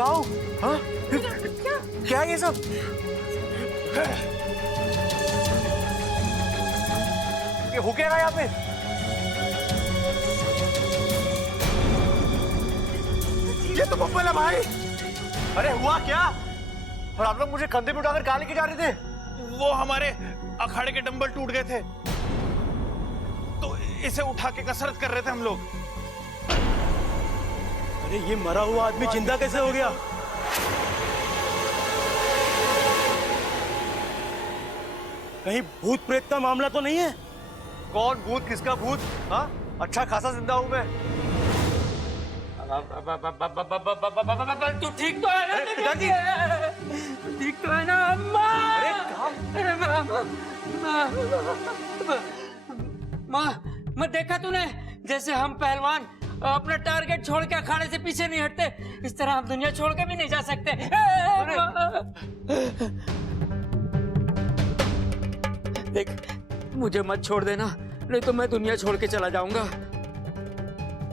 कहाँ हूँ? हाँ? क्या है ये सब? ये हो क्या रहा है यहाँ पे? ये तो बब्बल है भाई। अरे हुआ क्या? और आप लोग मुझे कंधे पे उठाकर कहाँ लेके जा रहे थे? वो हमारे अखाड़े के डंबल टूट गए थे, तो इसे उठा के कसरत कर रहे थे हम लोग। अरे ये मरा हुआ आदमी जिंदा कैसे हो गया? कहीं भूत प्रेत का मामला तो नहीं है? कौन भूत, किसका भूत? हाँ, अच्छा खासा जिंदा हूं मैं। तू ठीक तो है ना? पिताजी, ठीक तो है ना? अम्मा! अरे कहाँ? माँ, देखा तूने? जैसे हम पहलवान अपना टारगेट छोड़ के अखाड़े से पीछे नहीं हटते, इस तरह हम दुनिया छोड़ के भी नहीं जा सकते। देख, मुझे मत छोड़ देना, नहीं तो मैं दुनिया छोड़ के चला जाऊंगा।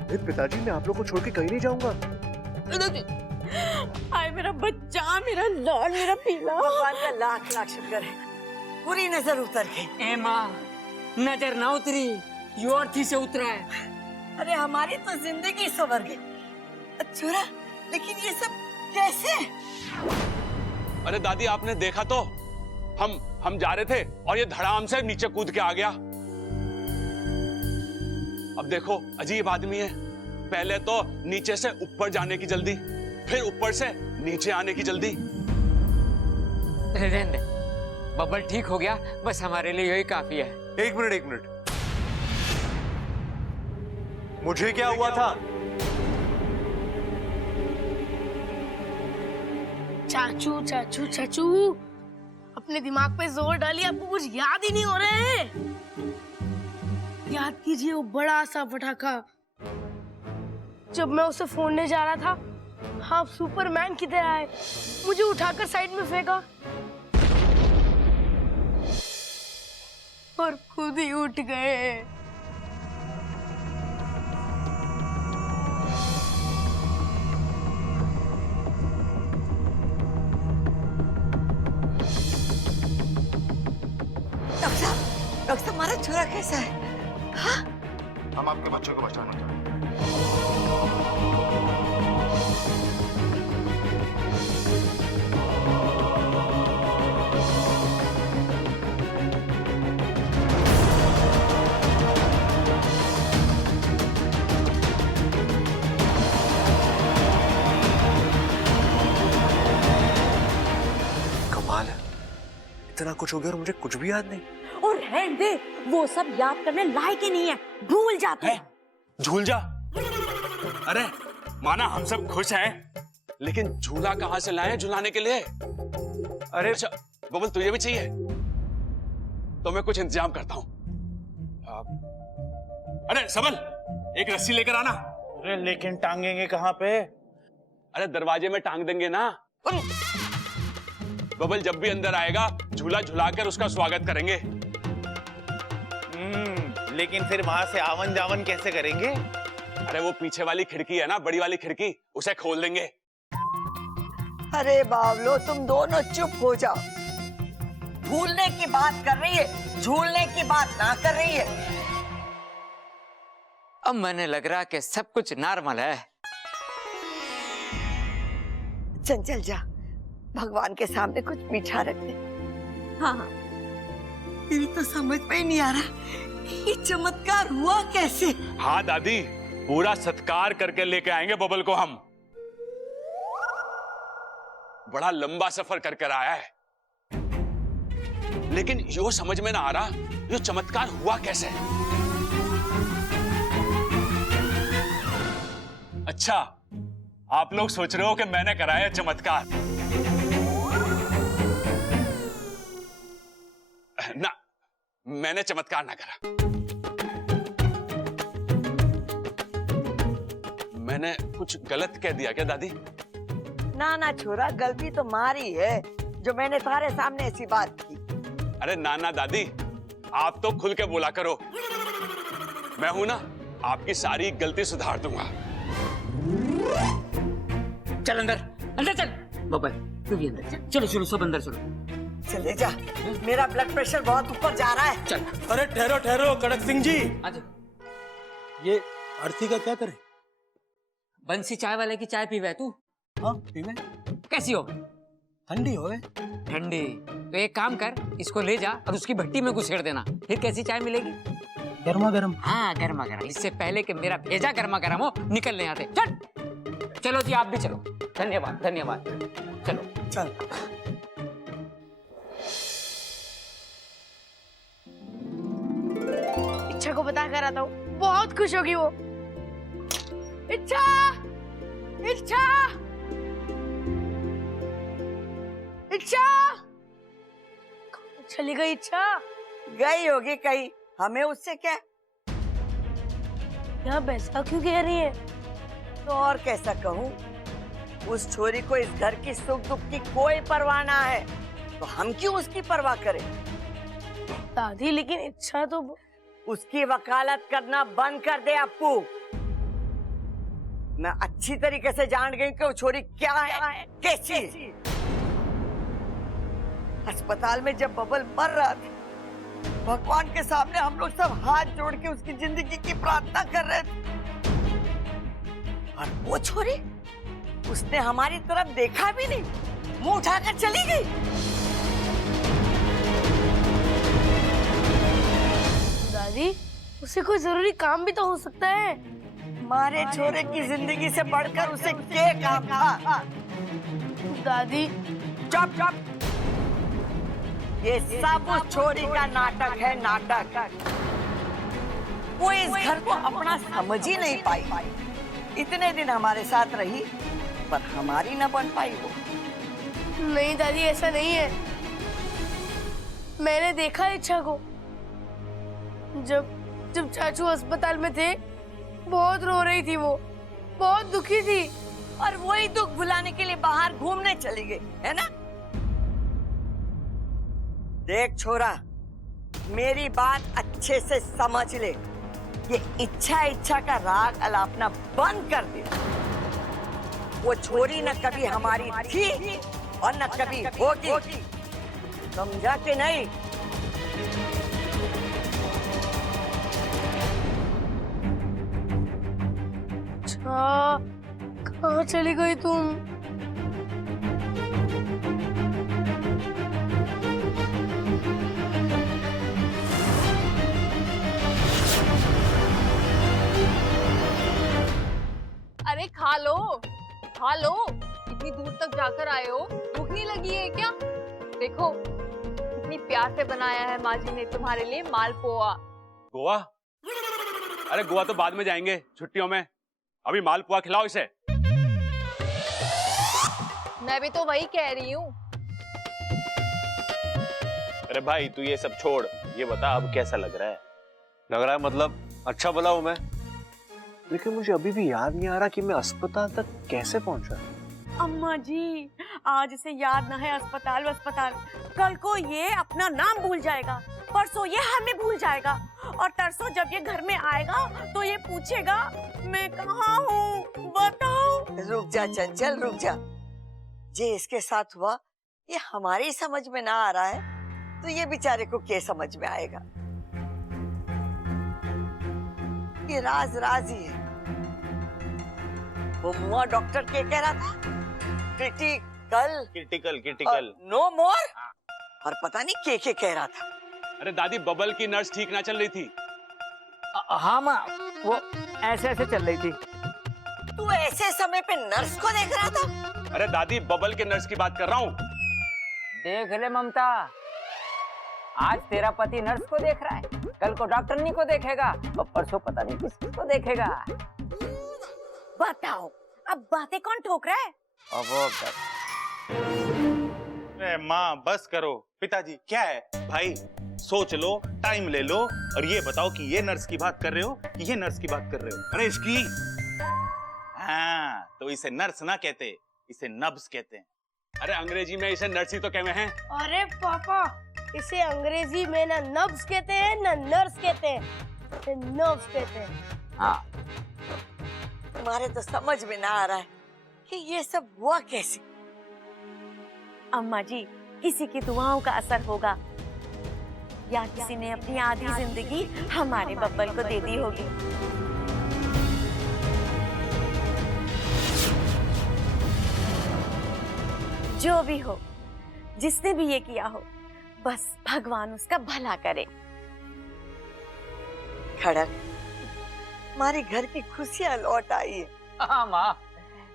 पिताजी, मैं आप लोग को छोड़ के कहीं नहीं जाऊंगा। आए मेरा बच्चा, मेरा लाल, मेरा पीला। भगवान का लाख लाख शुक्र है, पूरी नजर उतर गई। ए माँ, नजर ना उतरी, यो अर्थी से उतरा है। अरे हमारी तो जिंदगी संवर गई। छोरा, लेकिन ये सब कैसे? अरे दादी, आपने देखा तो? हम जा रहे थे और ये धड़ाम से नीचे कूद के आ गया। अब देखो, अजीब आदमी है। पहले तो नीचे से ऊपर जाने की जल्दी, फिर ऊपर से नीचे आने की जल्दी। रहने दे, बबल ठीक हो गया, बस हमारे लिए यही काफी है। एक मिनट। मुझे क्या हुआ था? चाचू, अपने दिमाग पे जोर डालिए, आपको कुछ याद ही नहीं हो रहे हैं। याद कीजिए वो बड़ा सा पटाखा, जब मैं उसे फोड़ने जा रहा था, आप सुपरमैन की तरह आए, मुझे उठाकर साइड में फेंका और खुद ही उठ गए। डॉक्टर साहब, हमारा छोरा कैसा है? हाँ? हम आपके बच्चों को बचाना चाहते हैं। कमाल है, इतना कुछ हो गया और मुझे कुछ भी याद नहीं। और रहने दे, वो सब याद करने लायक ही नहीं है, भूल जाते हैं। झूल जा। अरे माना हम सब खुश हैं, लेकिन झूला कहाँ से लाए झुलाने के लिए? अरे अच्छा बबल, तुझे भी चाहिए? तो मैं कुछ इंतजाम करता हूँ। अरे सबल, एक रस्सी लेकर आना। अरे लेकिन टांगेंगे कहाँ पे? अरे दरवाजे में टांग देंगे ना। बबल जब भी अंदर आएगा, झूला झुलाकर उसका स्वागत करेंगे। लेकिन फिर वहां से आवन जावन कैसे करेंगे? अरे वो पीछे वाली खिड़की है ना, बड़ी वाली खिड़की, उसे खोल देंगे। अरे बावलो, तुम दोनों चुप हो जाओ। भूलने की बात कर रही है, झूलने की बात ना कर रही है। अब मैंने लग रहा कि सब कुछ नॉर्मल है। चंचल जा, भगवान के सामने कुछ मीठा रख दे। हाँ, मेरी तो समझ में ही नहीं आ रहा ये चमत्कार हुआ कैसे। हाँ दादी, पूरा सत्कार करके लेके आएंगे बबल को हम। बड़ा लंबा सफर कर कर आया है, लेकिन यो समझ में ना आ रहा ये चमत्कार हुआ कैसे। अच्छा, आप लोग सोच रहे हो कि मैंने कराया चमत्कार? ना, मैंने चमत्कार ना करा। मैंने कुछ गलत कह दिया क्या दादी? ना छोरा, गलती तो मारी है जो मैंने तुम्हारे सामने ऐसी बात की। अरे ना दादी, आप तो खुल के बोला करो। मैं हूं ना, आपकी सारी गलती सुधार दूंगा। चल अंदर, अंदर चल बबल, तू भी अंदर चल। चलो चलो सब अंदर चलो। चले जा, मेरा ब्लड प्रेशर बहुत ऊपर जा रहा है। चल अरे ठहरो ठहरो कड़क सिंह जी, आजा। ये आरती का क्या करे? बंसी चाय वाले की चाय पीवे तू? हाँ पीवे। कैसी हो? ठंडी होवे। ठंडी? तो एक काम कर, इसको ले जा और उसकी भट्टी में घुसेड़ देना, फिर कैसी चाय मिलेगी? गर्मा गर्म। हाँ गर्मा गर्म, इससे पहले कि मेरा भेजा गर्मा गर्म हो निकलने आते। चल चलो जी आप भी चलो। धन्यवाद धन्यवाद। चलो चल। इच्छा को बता कर आता हूँ, बहुत खुश होगी वो। इच्छा, इच्छा, इच्छा, कहाँ चली गई इच्छा? गई होगी कहीं, हमें उससे क्या? यहाँ बैसा क्यों कह रही है? तो और कैसा कहूँ, उस छोरी को इस घर की सुख दुख की कोई परवाह ना है, तो हम क्यों उसकी परवाह करें? दादी लेकिन इच्छा तो उसकी वकालत करना बंद कर दे अप्पू। मैं अच्छी तरीके से जान गई कि वो छोरी क्या है, कैसी। अस्पताल में जब बबल मर रहा था, भगवान के सामने हम लोग सब हाथ जोड़ के उसकी जिंदगी की प्रार्थना कर रहे थे, और वो छोरी, उसने हमारी तरफ देखा भी नहीं, मुंह उठाकर चली गई। दादी उसे कोई जरूरी काम भी तो हो सकता है। हमारे छोरे की जिंदगी से बढ़कर उसे क्या काम था? दादी चुप चुप, ये सब उस छोरी का नाटक है, नाटक। वो इस घर को अपना समझ ही नहीं पाई। इतने दिन हमारे साथ रही, पर हमारी न बन पाई वो। नहीं दादी ऐसा नहीं है, मैंने देखा इच्छा को जब जब चाचू अस्पताल में थे, बहुत रो रही थी वो, बहुत दुखी थी, और वही दुख भुलाने के लिए बाहर घूमने चली गई, है ना? देख छोरा, मेरी बात अच्छे से समझ ले, ये इच्छा का राग अलापना बंद कर दे। वो छोरी न कभी हमारी थी और न कभी होगी, समझा कि नहीं? अच्छा कहाँ चली गई तुम? अरे खा लो, खा लो, इतनी दूर तक जाकर आए हो, भूख नहीं लगी है क्या? देखो कितनी प्यार से बनाया है माँ जी ने तुम्हारे लिए मालपुआ। गोवा? अरे गोवा तो बाद में जाएंगे छुट्टियों में, अभी मालपुआ खिलाओ इसे। मैं भी तो वही कह रही हूँ। अरे भाई तू ये सब छोड़, ये बता अब कैसा लग रहा है? लग रहा है मतलब अच्छा भला हूं मैं, लेकिन मुझे अभी भी याद नहीं आ रहा कि मैं अस्पताल तक कैसे पहुंचा। अम्मा जी, आज इसे याद ना है अस्पताल अस्पताल, कल को ये अपना नाम भूल जाएगा, परसों ये हमें भूल जाएगा, और तरसों जब ये घर में आएगा तो ये पूछेगा मैं कहाँ हूँ, बताओ। रुक जा चंचल, रुक जा। जे इसके साथ हुआ ये हमारी समझ में ना आ रहा है, तो ये बेचारे को क्या समझ में आएगा? ये राज राज ही है। वो मुआ डॉक्टर क्या कह रहा था? क्रिटिकल नो मोर, और पता नहीं क्या कह रहा था। अरे दादी, बबल की नर्स ठीक ना चल रही थी। हाँ माँ, वो ऐसे ऐसे चल रही थी। तू ऐसे समय पे नर्स को देख रहा था? अरे दादी, बबल के नर्स की बात कर रहा हूँ। देख ले ममता, आज तेरा पति नर्स को देख रहा है, कल को डॉक्टरनी को देखेगा, और परसों पता नहीं किसको देखेगा। बताओ अब बातें कौन ठोक रहा है? अरे माँ बस करो। पिताजी क्या है? भाई सोच लो, टाइम ले लो, और ये बताओ कि ये नर्स की बात कर रहे हो कि ये नर्स की बात कर रहे हो? अरे इसकी, हाँ तो इसे नर्स ना कहते, इसे नब्स कहते हैं। अरे अंग्रेजी में इसे नर्स ही तो कहते हैं। अरे पापा, इसे अंग्रेजी में ना नब्स कहते हैं ना नर्स कहते हैं, इसे नर्व्स कहते हैं। हाँ तुम्हारे तो समझ में ना आ रहा है कि ये सब हुआ कैसे। अम्मा जी, किसी की दुआओं का असर होगा या किसी ने अपनी आधी जिंदगी हमारे बब्बल को दे दी होगी। जो भी हो, जिसने भी ये किया हो, बस भगवान उसका भला करे। खड़क, हमारे घर की खुशियां लौट आई है। हाँ माँ,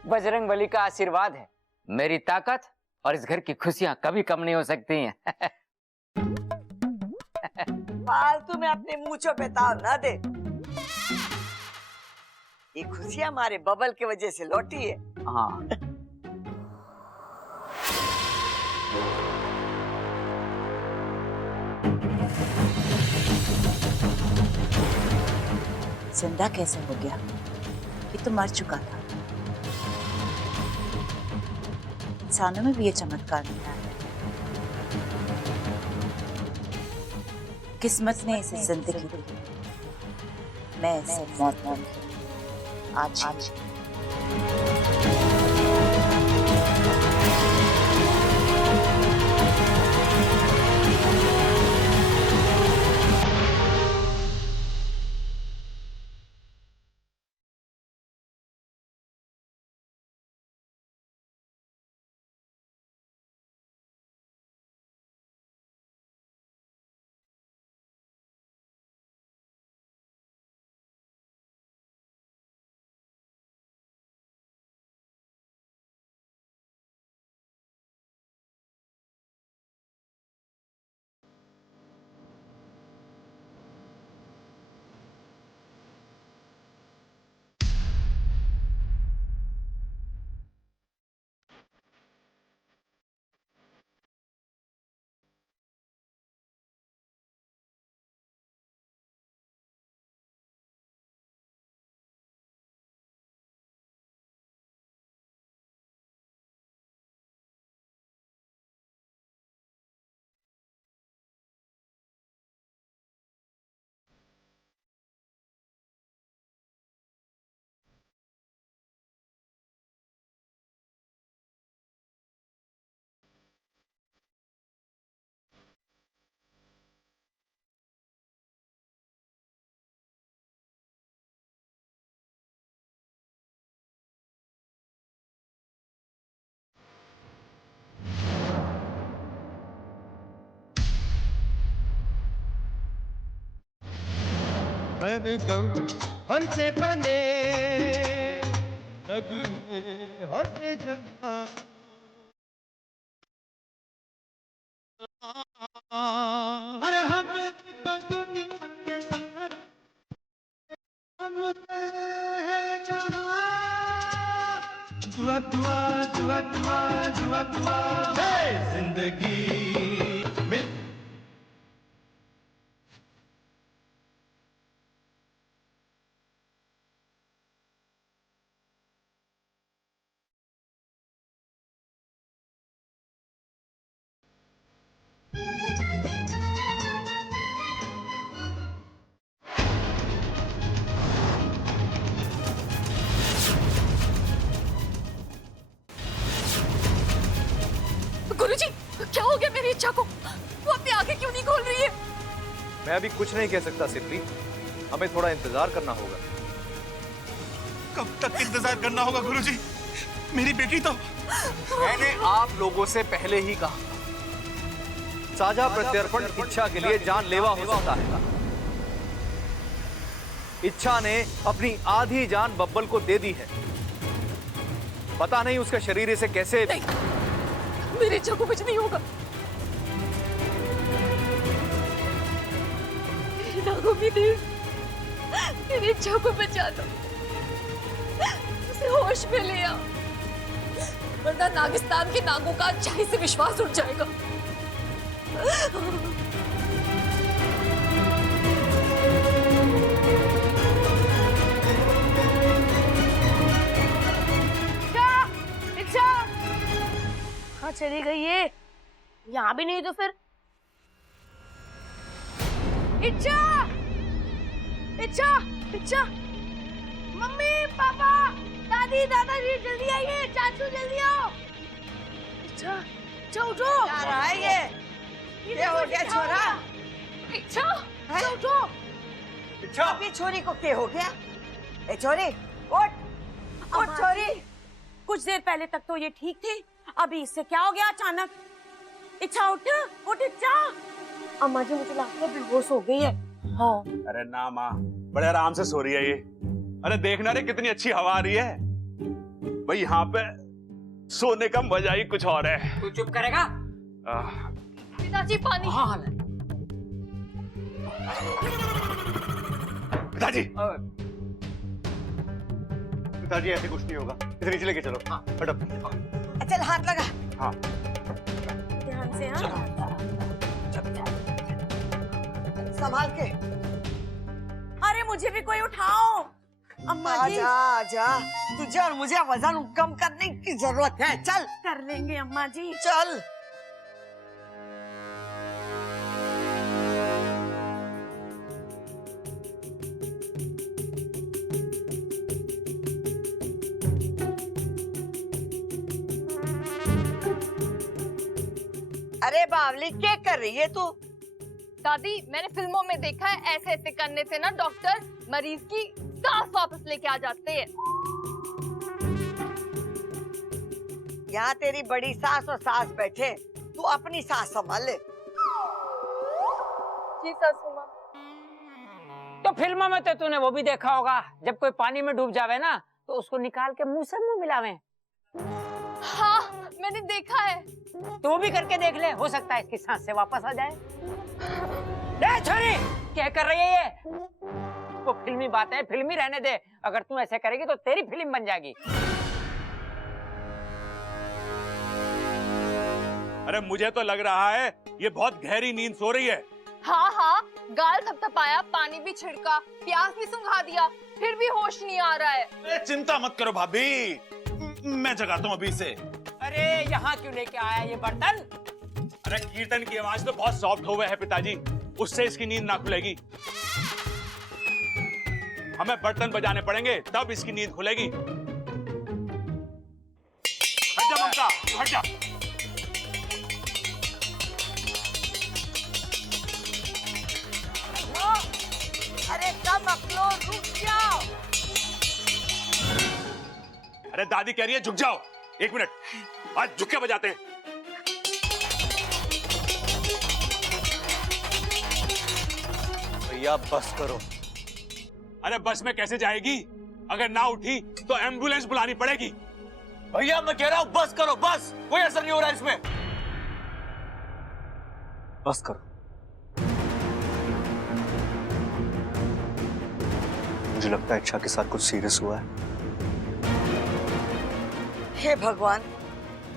बजरंग बली का आशीर्वाद है। मेरी ताकत और इस घर की खुशियां कभी कम नहीं हो सकती हैं। फालतू में अपने मूंछों पे ताव ना दे। ये खुशियां हमारे बबल की वजह से लौटी है। हाँ। जिंदा कैसे हो गया? ये तो मर चुका था। इंसानों में भी ये चमत्कार नहीं है। किस्मत ने इसे जिंदगी दी, मैं इसे मौत दूंगी। आज हमसे बने होते जगह अरे हम दुआ दुआ दुआ दुआ दुआ दुआ जिंदगी में गुरुजी, क्या हो गया मेरी इच्छा को? वो अपनी आंखें क्यों नहीं खोल रही है? मैं अभी कुछ नहीं कह सकता सिद्धि, हमें थोड़ा इंतजार करना होगा। कब तक इंतजार करना होगा गुरुजी? मेरी बेटी तो मैंने आप लोगों से पहले ही कहा, साझा प्रत्यर्पण इच्छा के लिए जानलेवा हो सकता है। इच्छा ने अपनी आधी जान बब्बल को दे दी है। पता नहीं उसका शरीर इसे कैसे मेरी इच्छा को कुछ नहीं होगा। नागों की देव, मेरी इच्छा को बचा दो, उसे होश में ले आओ, वरना नागिस्तान के नागों का अच्छाई से विश्वास उठ जाएगा। कहाँ चली गई ये? यहाँ भी नहीं तो फिर इच्छा, इच्छा, इच्छा, मम्मी, पापा, दादी, दादाजी, जल्दी आइए, चाचू जल्दी आओ। इच्छा, इच्छा उठो। क्या रहा है ये हो गया छोरा? इच्छा हैं? उठो। इच्छा अभी छोरी को क्या हो गया? ए छोरी उठ उठ छोरी। कुछ देर पहले तक तो ये ठीक थी, अभी इससे क्या हो गया अचानक? इच्छा उठ उठ इच्छा। अम्मा जी मुझे लगता है बेहोश हो गई है। हाँ अरे ना माँ, बड़े आराम से सो रही है ये। अरे देखना रे कितनी अच्छी हवा आ रही है भाई, यहाँ पे सोने का मजा ही कुछ और है। तू चुप करेगा? पिताजी पानी। हाँ पिताजी पिताजी ऐसे कुछ नहीं होगा, इसे नीचे लेके चलो। हटो। चल हाथ लगा। हाँ ध्यान से। हाँ संभाल के। अरे मुझे भी कोई उठाओ। अम्मा जी आजा आजा, तुझे और मुझे वजन कम करने की जरूरत है। चल कर लेंगे अम्मा जी। चल। अरे बावली क्या कर रही है तू? दादी मैंने फिल्मों में देखा है ऐसे ऐसे करने से ना डॉक्टर मरीज की सांस वापस लेके आ जाते हैं। यहाँ तेरी बड़ी सास और सास बैठे, तू अपनी सास संभाल ले। जी सासू माँ। तो फिल्मों में तो तूने वो भी देखा होगा, जब कोई पानी में डूब जावे ना तो उसको निकाल के मुंह से मुंह मिलावे। हाँ मैंने देखा है। तो वो भी करके देख ले, हो सकता है इसकी सांस से वापस आ जाए। ए छोरी, क्या कर रही है ये? वो फिल्मी बात है, फिल्मी रहने दे। अगर तू ऐसे करेगी तो तेरी फिल्म बन जाएगी। अरे मुझे तो लग रहा है ये बहुत गहरी नींद सो रही है। हाँ हाँ, गाल थपथपाया, पानी भी छिड़का, प्यास भी सुंघा दिया, फिर भी होश नहीं आ रहा है। चिंता मत करो भाभी, मैं जगाता हूँ अभी इसे। अरे यहाँ क्यों लेके आया ये बर्तन? अरे कीर्तन की आवाज तो बहुत सॉफ्ट हो गए है पिताजी, उससे इसकी नींद ना खुलेगी। हमें बर्तन बजाने पड़ेंगे तब इसकी नींद खुलेगी। हट जा ममता, हट जा। अरे कम अकलो, रुक जाओ। अरे दादी कह रही है झुक जाओ। एक मिनट, आज झुक के बजाते हैं। भैया बस करो। अरे बस में कैसे जाएगी? अगर ना उठी तो एम्बुलेंस बुलानी पड़ेगी। भैया मैं कह रहा हूँ बस करो, बस कोई असर नहीं हो रहा है इसमें। बस करो। मुझे लगता है इच्छा के साथ कुछ सीरियस हुआ है। हे भगवान,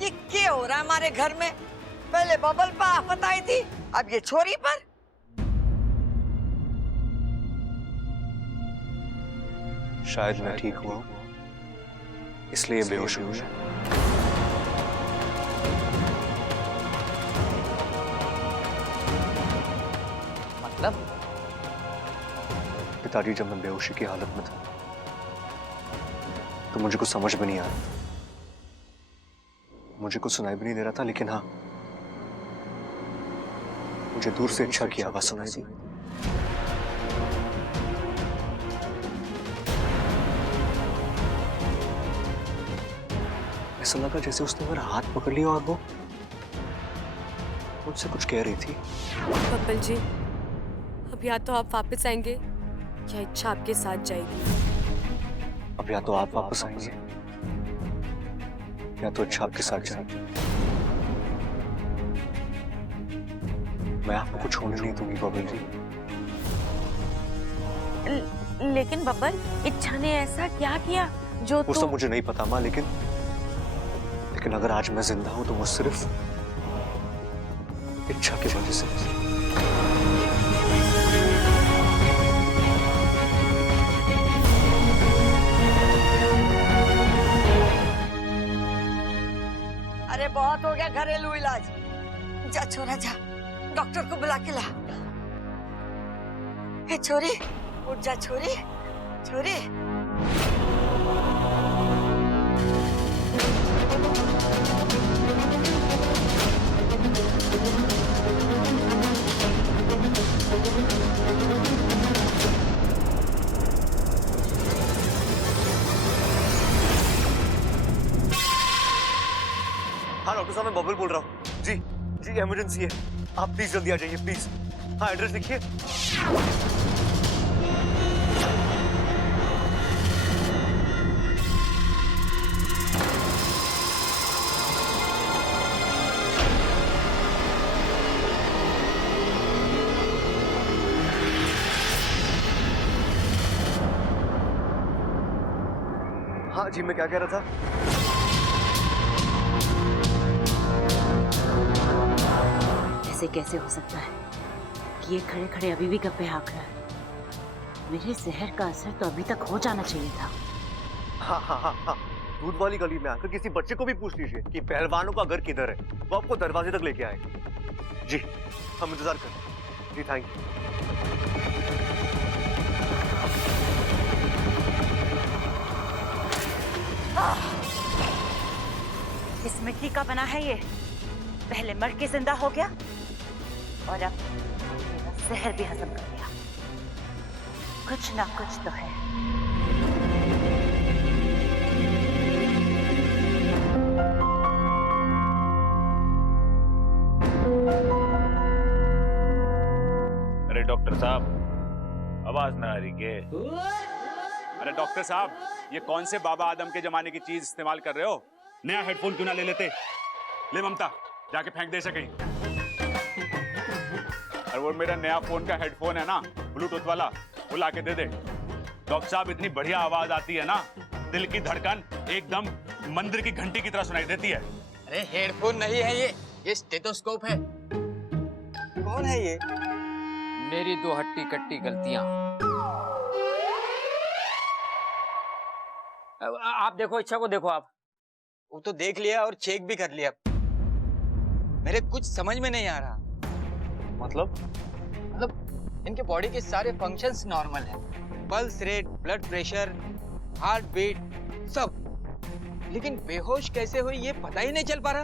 ये क्या हो रहा है हमारे घर में? पहले बबल पर आफत आई थी, अब ये छोरी पर। शायद मैं ठीक हुआ इसलिए बेहोश हुआ। मतलब? पिताजी जब मैं बेहोशी की हालत में था तो मुझे कुछ समझ में नहीं आ रहा, मुझे कुछ सुनाई भी नहीं दे रहा था, लेकिन हाँ मुझे दूर से इच्छा की आवाज सुनाई दी। ऐसा लगा जैसे उसने मेरा हाथ पकड़ लिया और वो मुझसे कुछ कह रही थी। बब्बल जी, अब या तो आप वापस आएंगे या इच्छा आपके साथ जाएगी। अब या तो आप वापस आएंगे या तो इच्छा आपके साथ जाएगी। मैं आपको कुछ होने नहीं दूंगी बबल जी। लेकिन बब्बल, इच्छा ने ऐसा क्या किया जो वो सब मुझे नहीं पता माँ, लेकिन अगर आज मैं जिंदा हूं तो वो सिर्फ इच्छा की वजह से। अरे बहुत हो गया घरेलू इलाज। जा छोरा जा, डॉक्टर को बुला के ला। हे छोरी, उठ जा छोरी, छोरी। हाँ डॉक्टर साहब, मैं बबल बोल रहा हूँ। जी जी, इमरजेंसी है, आप प्लीज जल्दी आ जाइए प्लीज। हाँ, एड्रेस लिखिए। हाँ जी, मैं क्या कह रहा था? ऐसे कैसे हो सकता है कि ये खड़े खड़े अभी भी गप्पे हाँक रहा है? मेरे जहर का असर तो अभी तक हो जाना चाहिए था। हाँ हाँ हाँ हाँ, दूध वाली गली में आकर किसी बच्चे को भी पूछ लीजिए कि पहलवानों का घर किधर है, वो आपको दरवाजे तक लेके आएगा। जी, हम इंतजार कर रहे हैं। जी थैंक यू। इस मिट्टी का बना है ये, पहले मर के जिंदा हो गया और अब मेरा जहर भी हजम कर लिया। कुछ ना कुछ तो है। अरे डॉक्टर साहब, आवाज ना आ रही के? अरे डॉक्टर साहब, ये कौन से बाबा आदम के जमाने की चीज इस्तेमाल कर रहे हो? नया हेडफोन क्यों ना ले लेते? ले ममता, जाके फेंक दे सके। और वो मेरा नया फोन का हेडफोन है ना, ब्लूटूथ वाला, वो लाके दे दे। डॉक्टर साहब, इतनी बढ़िया आवाज आती है ना, दिल की धड़कन एकदम मंदिर की घंटी की तरह सुनाई देती है। अरे हेडफोन नहीं है ये स्टेथोस्कोप है। कौन है ये? मेरी दो हट्टी कट्टी गलतियां। आप देखो, इच्छा को देखो आप। वो तो देख लिया और चेक भी कर लिया। मेरे कुछ समझ में नहीं आ रहा। मतलब इनके बॉडी के सारे फंक्शंस नॉर्मल हैं, pulse rate, blood pressure, heart beat, सब, लेकिन बेहोश कैसे हुई ये पता ही नहीं चल पा रहा।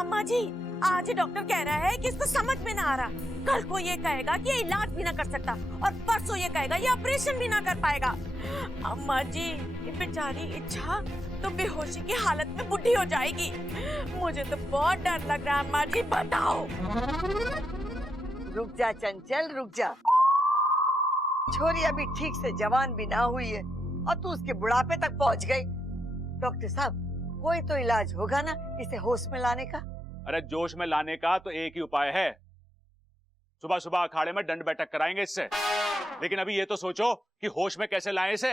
अम्मा जी, आज डॉक्टर कह रहा है कि इसको समझ में ना आ रहा, कल को ये कहेगा कि ये इलाज भी ना कर सकता और परसों ये कहेगा ये ऑपरेशन भी ना कर पाएगा। अम्मा जी, ये बेचारी इच्छा तो बेहोशी की हालत में बुढ़ी हो जाएगी। मुझे तो बहुत डर लग रहा है अम्मा जी, बताओ। रुक जा चंचल, रुक जा। छोरी अभी ठीक से जवान भी ना हुई है और तू उसके बुढ़ापे तक पहुंच गई। डॉक्टर साहब, कोई तो इलाज होगा ना इसे होश में लाने का? अरे जोश में लाने का तो एक ही उपाय है, सुबह सुबह अखाड़े में दंड बैठक कराएंगे इससे। लेकिन अभी ये तो सोचो कि होश में कैसे लाएं इसे।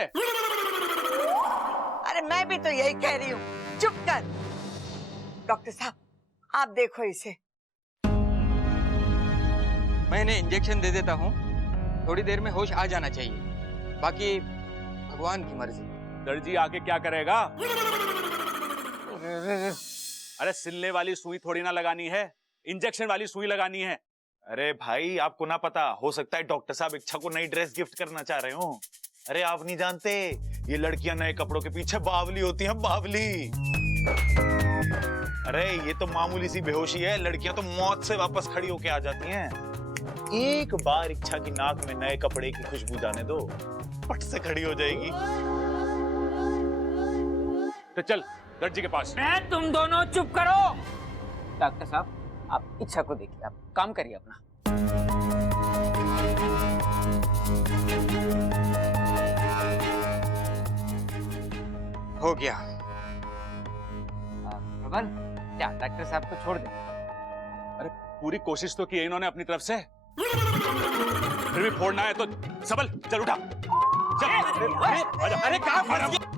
अरे मैं भी तो यही कह रही हूँ, चुप कर। डॉक्टर साहब, आप देखो इसे। मैं इन्हें इंजेक्शन दे देता हूँ, थोड़ी देर में होश आ जाना चाहिए, बाकी भगवान की मर्जी। दर्जी आके क्या करेगा? अरे सिलने वाली सुई थोड़ी ना लगानी है, इंजेक्शन वाली सुई लगानी है। अरे भाई, आपको ना पता, हो सकता है डॉक्टर साहब इच्छा को नई ड्रेस गिफ्ट करना चाह रहे हो। अरे आप नहीं जानते, ये लड़कियां नए कपड़ों के पीछे बावली होती हैं, बावली। अरे ये तो मामूली सी बेहोशी है, लड़कियां तो मौत से वापस खड़ी होके आ जाती हैं। एक बार इच्छा की नाक में नए कपड़े की खुशबू जाने दो, पट से खड़ी हो जाएगी। तो चल दर्जी के पास। मैं, तुम दोनों चुप करो। डॉक्टर साहब, आप इच्छा को देखिए, आप काम करिए अपना। हो गया। प्रबल, क्या डॉक्टर साहब को छोड़ दे। अरे पूरी कोशिश तो की है इन्होंने अपनी तरफ से, फिर भी फोड़ना है तो सबल चल उठा, चल। अरे कहाँ फंस गया?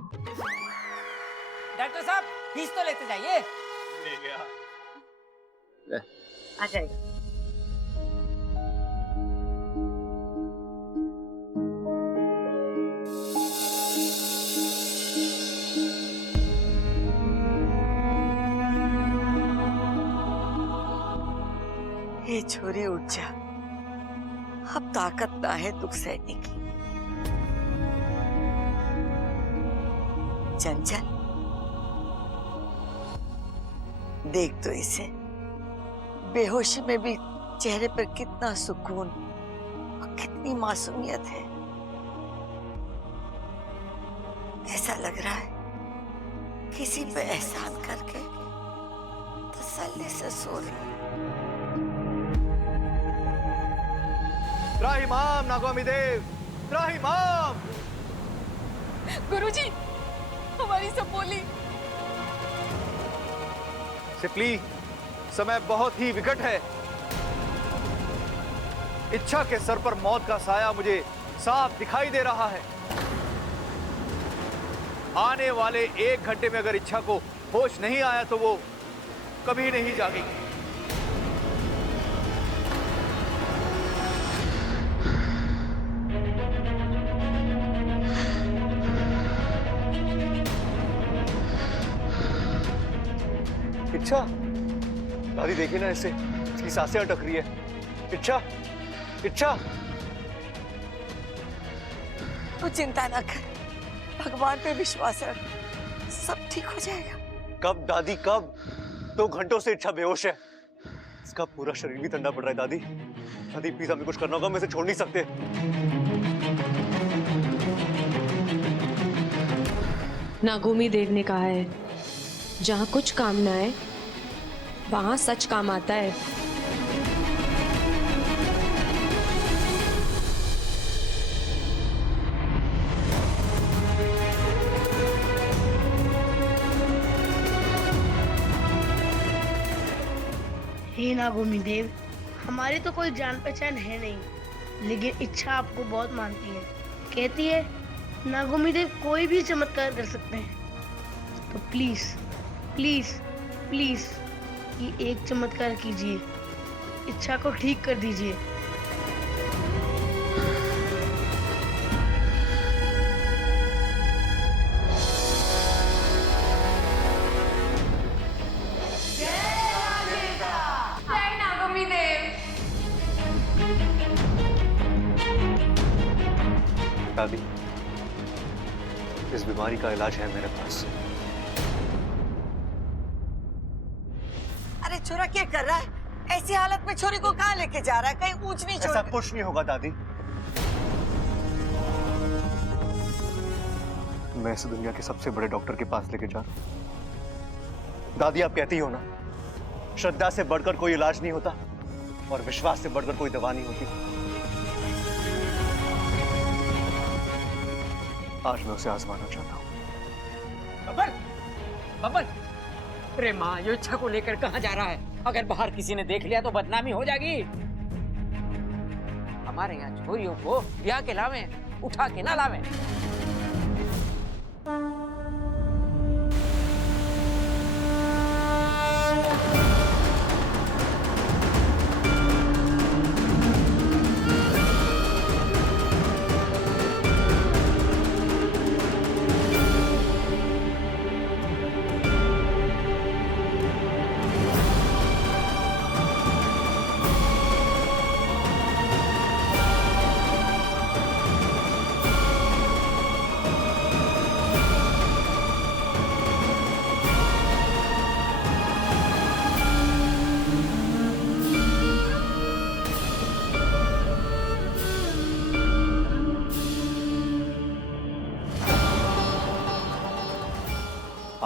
डॉक्टर साहब, फीस तो लेते जाइए। ले गया। आ जाएगा। ये छोरी उठ जा, अब ताकत ना है दुख सहने की। चंचल, देख तो इसे, बेहोशी में भी चेहरे पर कितना सुकून और कितनी मासूमियत है। ऐसा लग रहा है किसी पे एहसान करके तसल्ली से सो रहा है। त्राहिमाम नागवामी देव, त्राहिमाम। गुरुजी, हमारी सब बोली। सिपली, समय बहुत ही विकट है। इच्छा के सर पर मौत का साया मुझे साफ दिखाई दे रहा है। आने वाले 1 घंटे में अगर इच्छा को होश नहीं आया तो वो कभी नहीं जागेगी। इच्छा, दादी देखिए ना, इसे इसकी सांसें अटक रही है। इच्छा, इच्छा। तू चिंता ना कर, भगवान पे विश्वास रख, सब ठीक हो जाएगा। कब दादी, कब? 2 घंटों से इच्छा बेहोश है। इसका पूरा शरीर भी ठंडा पड़ रहा है। दादी, दादी प्लीज हमें कुछ करना होगा, हम इसे छोड़ नहीं सकते। नागोमी देव ने कहा है, जहाँ कुछ काम न आए वहाँ सच काम आता है। हे नागोमी देव, हमारी तो कोई जान पहचान है नहीं, लेकिन इच्छा आपको बहुत मानती है। कहती है नागोमी देव कोई भी चमत्कार कर सकते हैं। तो प्लीज प्लीज प्लीज ये एक चमत्कार कीजिए, इच्छा को ठीक कर दीजिए। दादी, इस बीमारी का इलाज है मेरे पास। अरे छोरा क्या कर रहा है? ऐसी हालत में छोरी को कहाँ लेके जा रहा है? कहीं ऊंच नीच ऐसा कुछ नहीं होगा दादी। मैं इस दुनिया के सबसे बड़े डॉक्टर के पास लेके जा रहा हूं। दादी, आप कहती हो ना, श्रद्धा से बढ़कर कोई इलाज नहीं होता और विश्वास से बढ़कर कोई दवा नहीं होती। आज मैं उसे आजमाना चाहता हूँ। बबल, बबल, अरे माँ, ये इच्छा को लेकर कहाँ जा रहा है? अगर बाहर किसी ने देख लिया तो बदनामी हो जाएगी। हमारे यहाँ छोरियों को ब्याह के लावे, उठा के ना लावे।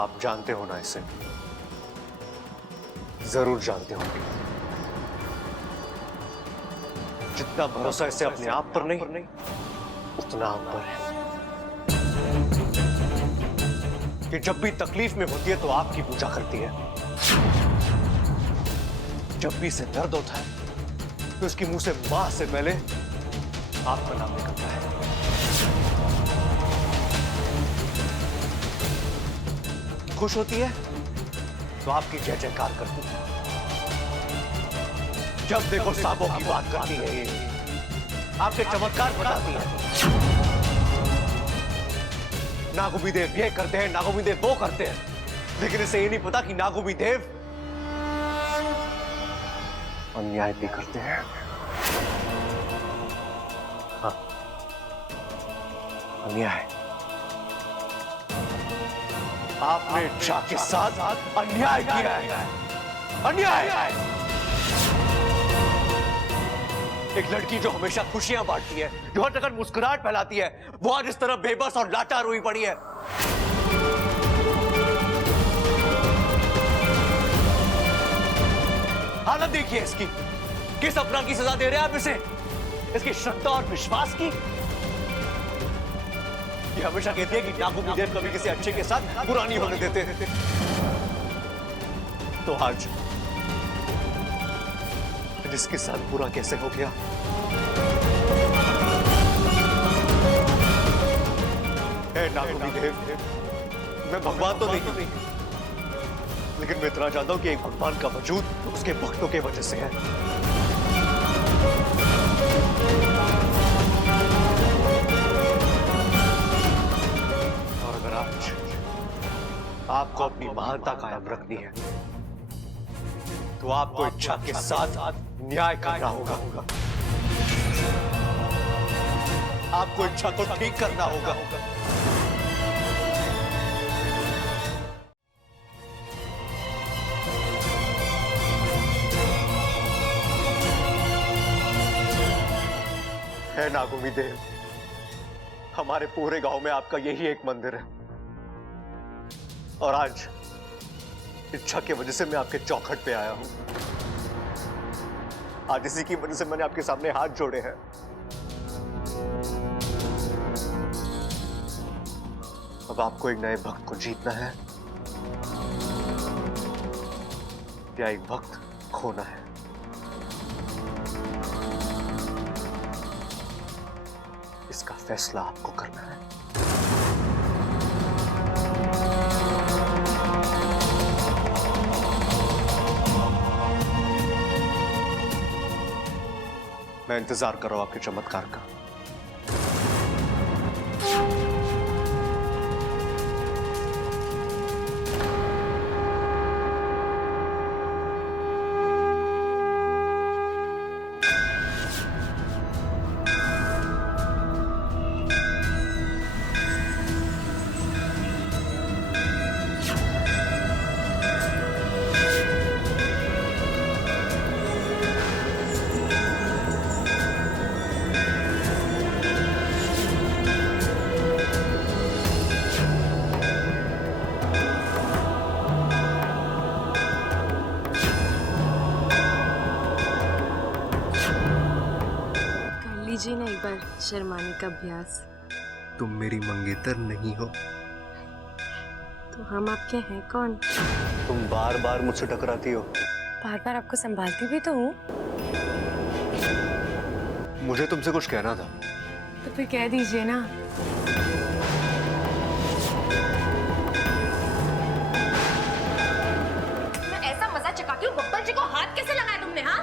आप जानते हो ना इसे, जरूर जानते होंगे। जितना भरोसा इसे अपने आप पर नहीं, उतना हम पर है। कि जब भी तकलीफ में होती है तो आपकी पूजा करती है, जब भी इसे दर्द होता है तो उसके मुंह से मां से पहले आपका नाम निकलता है। खुश होती है तो आपकी जय जयकार करती है। जब देखो सांपों की बात करती है, आपके चमत्कार बताती है। नागोमी देव ये करते हैं, नागोमी देव वो करते हैं, लेकिन इसे ये नहीं पता कि नागोमी देव अन्याय भी करते हैं। हाँ, अन्याय। आपने इच्छा के साथ अन्याय किया है। अन्याय। एक लड़की जो हमेशा खुशियां बांटती है, जो हर जगह मुस्कुराहट फैलाती है, वो आज इस तरह बेबस और लाचार हुई पड़ी है। हालत देखिए इसकी। किस अपराध की सजा दे रहे हैं आप इसे? इसकी श्रद्धा और विश्वास की। ये हमेशा कहती है कि नागुमी देव कभी किसी अच्छे के साथ बुरा नहीं होने देते। तो आज जिसके साथ बुरा कैसे हो गया? हे नागुमी देव, मैं भगवान तो नहीं, लेकिन मैं इतना जानता हूं कि एक भगवान का वजूद उसके भक्तों के वजह से है। और अगर आज आपको अपनी महानता कायम रखनी है, तो आपको इच्छा के साथ न्याय करना होगा। आपको इच्छा को ठीक करना होगा। है नागुमी देव, हमारे पूरे गांव में आपका यही एक मंदिर है, और आज इच्छा की वजह से मैं आपके चौखट पे आया हूं। आज इसी की वजह से मैंने आपके सामने हाथ जोड़े हैं। अब आपको एक नए भक्त को जीतना है या एक भक्त खोना है। इसका फैसला आपको करना है। मैं इंतजार कर रहा हूं आपके चमत्कार का। लीजिए ना एक बार शर्माने का अभ्यास। तुम मेरी मंगेतर नहीं हो। तो हम आपके हैं कौन? तुम बार बार मुझसे टकराती हो। बार बार आपको संभालती भी तो हूँ। मुझे तुमसे कुछ कहना था। तो फिर कह दीजिए ना। मैं ऐसा मजा चकाती हूँ, बब्बल जी को हाथ कैसे लगाया तुमने? हाँ,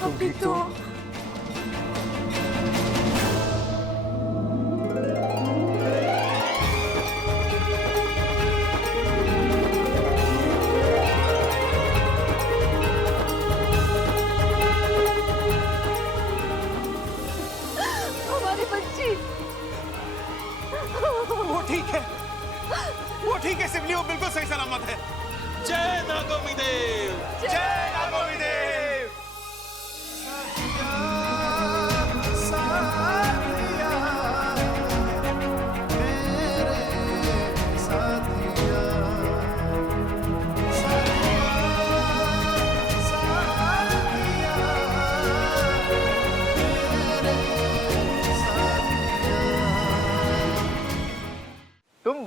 अभी तो हमारी बच्ची। उठ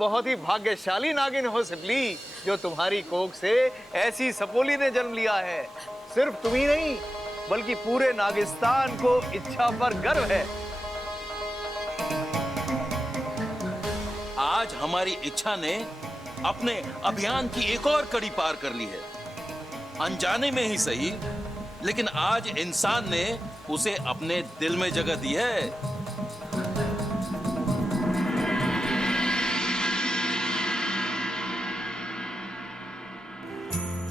बहुत ही भाग्यशाली नागिन हो सिपली, जो तुम्हारी कोख से ऐसी सपोली ने जन्म लिया है। सिर्फ तुम ही नहीं, बल्कि पूरे नागिस्तान को इच्छा पर गर्व है। आज हमारी इच्छा ने अपने अभियान की एक और कड़ी पार कर ली है। अनजाने में ही सही, लेकिन आज इंसान ने उसे अपने दिल में जगह दी है।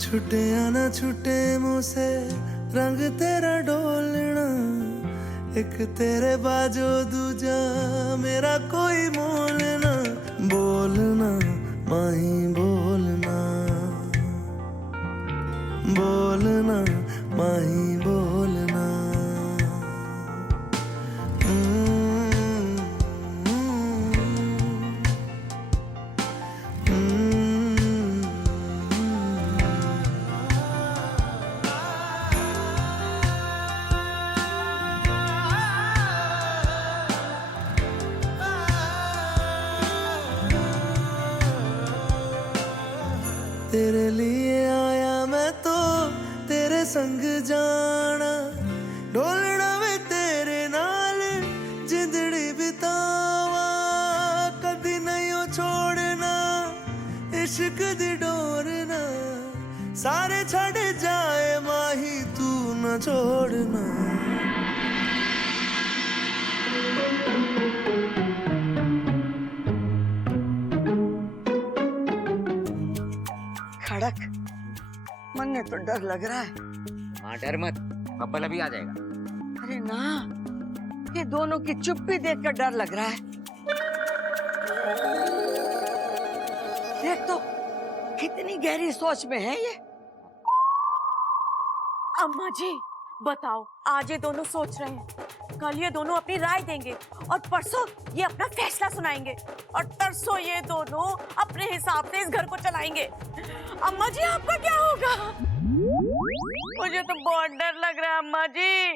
छुटे या ना छुटे मुँह से रंग तेरा डोलना, एक तेरे बाजो दूजा मेरा कोई मोल ना। बोलना माही बोलना, बोलना माही बोलना। तेरे लिए आया मैं तो तेरे संग जाना, डोलना वे तेरे नाल जिंदड़ी बितावा। कदी नहीं छोड़ना इश्क दी डोरना, सारे छड़ जाए माही तू न छोड़ना। खड़क, मन में तो डर लग रहा है। हाँ डर मत, बब्बल अभी आ जाएगा। अरे ना, ये दोनों की चुप्पी देखकर डर लग रहा है। देख तो कितनी गहरी सोच में है ये। अम्मा जी बताओ, आज ये दोनों सोच रहे हैं, कल ये दोनों अपनी राय देंगे और परसों ये अपना फैसला सुनाएंगे और तरसों ये दोनों अपने हिसाब से इस घर को चलाएंगे। अम्मा जी आपका क्या होगा? मुझे तो बहुत डर लग रहा है अम्मा जी,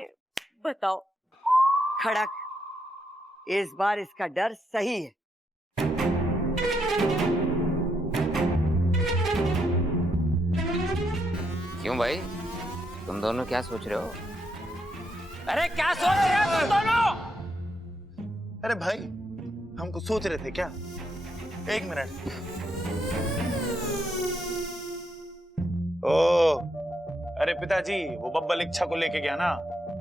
बताओ। खड़क, इस बार इसका डर सही है। क्यों भाई, तुम दोनों क्या सोच रहे हो? अरे क्या सोच रहे हो तुम दोनों? अरे भाई, हम कुछ सोच रहे थे क्या? एक मिनट। ओ, अरे पिताजी, वो बब्बल इच्छा को लेके गया ना,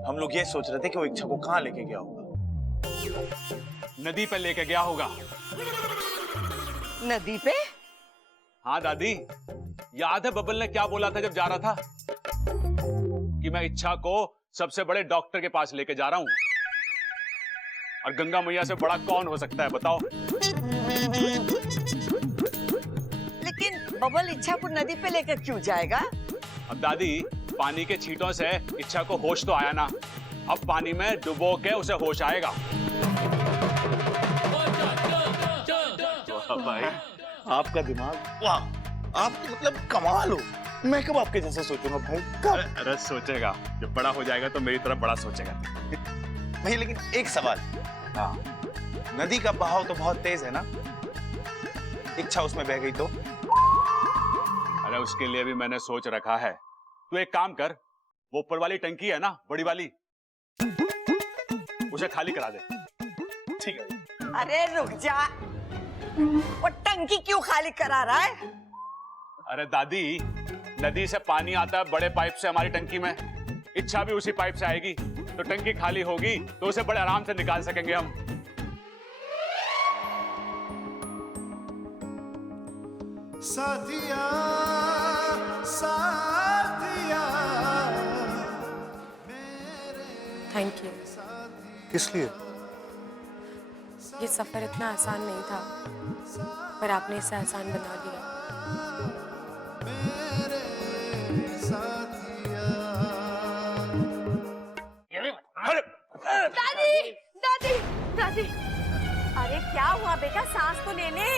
हम लोग ये सोच रहे थे कि वो इच्छा को कहाँ लेके गया होगा। नदी पे लेके गया होगा। नदी पे? हाँ दादी, याद है बब्बल ने क्या बोला था जब जा रहा था? कि मैं इच्छा को सबसे बड़े डॉक्टर के पास लेके जा रहा हूं। और गंगा मैया से बड़ा कौन हो सकता है बताओ? लेकिन बब्बल इच्छा को नदी पे लेकर क्यों जाएगा? अब दादी, पानी के छींटों से इच्छा को होश तो आया ना, अब पानी में डुबो के उसे होश आएगा। भाई, आपका दिमाग, वाह, आप तो मतलब कमाल हो। मैं कब आपके जैसा सोचूंगा भाई, कब? अरे सोचेगा, जब बड़ा हो जाएगा तो मेरी तरफ बड़ा सोचेगा। भाई लेकिन एक सवाल, हाँ, नदी का बहाव तो बहुत तेज है ना, इच्छा उसमें बह गई तो? अरे उसके लिए भी मैंने सोच रखा है। तू एक काम कर, वो ऊपर वाली टंकी है ना, बड़ी वाली, उसे खाली करा दे। ठीक है। अरे रुक जा, वो टंकी क्यों खाली करा रहा है? अरे दादी, नदी से पानी आता है बड़े पाइप से हमारी टंकी में, इच्छा भी उसी पाइप से आएगी, तो टंकी खाली होगी तो उसे बड़े आराम से निकाल सकेंगे हम। साथिया साथिया। Thank you. किस लिए? ये सफर इतना आसान नहीं था, पर आपने इसे आसान बना दिया। दादी, दादी, दादी, अरे क्या हुआ बेटा, सांस तो ले ले।